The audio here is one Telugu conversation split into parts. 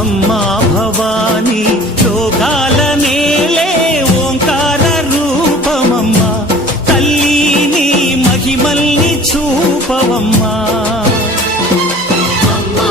అమ్మా భవాని లోకాల నేలే ఓంకార రూపమమ్మా. తల్లిని మహిమల్ని చూపవమ్మా. అమ్మా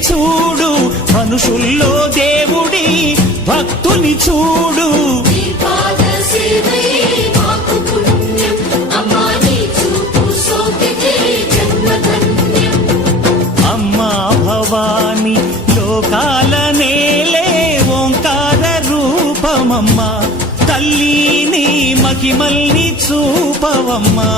చూడు మనుషుల్లో దేవుడి భక్తుని చూడు. నీ అమ్మా నీ భవాని లోకాల నేలే ఓంకార రూపమమ్మా. తల్లిని మహిమల్ని చూపవమ్మా.